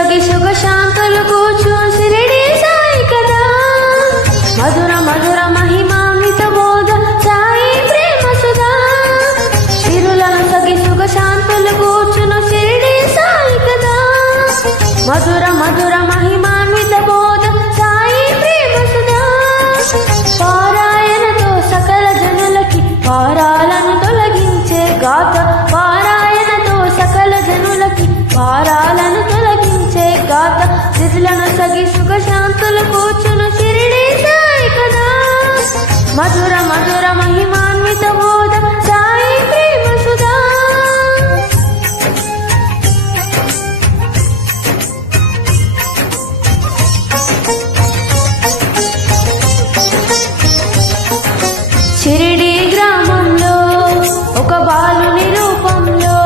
సగి సుగ శాంతులు కూర్చు షిరిడి సాయి కదా మధుర మధుర మహిమామిత బోధ సాయి ప్రేమ సుధా సిరులను సగి సుగ శాంతులు కూర్చును షిరిడి సాయి కదా మధుర మధుర మహిమాన్విత బోధ సాయి ప్రేమ సుధా పారాయణతో సకల జనులకి పారాలను తొలగించే గాథ పారాయణతో సకల జనులకి పారాలను తొలగించే గాథ సిరులను సగి సుఖ శాంతులు కూర్చును షిరిడి సాయి కదా మధుర మధుర మహిమాన్విత బోధ సాయి ప్రేమ సుధా షిరిడి గ్రామంలో ఒక బాలుని రూపంలో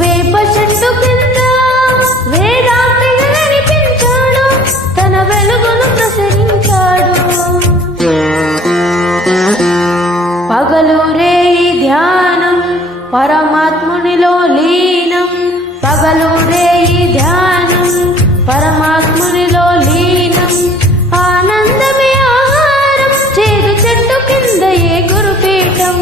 వేప చెట్టు కింద వేదాంతిగా కనిపించాడు తన వెలుగును ప్రసరించాడు పగలు రేయి ధ్యానం పరమాత్మునిలో లీనం పగలు రేయి ధ్యానం పరమాత్మునిలో లీనం ఆనందమే ఆహారం చేదు చెట్టు కింద ఏ గురుపీఠం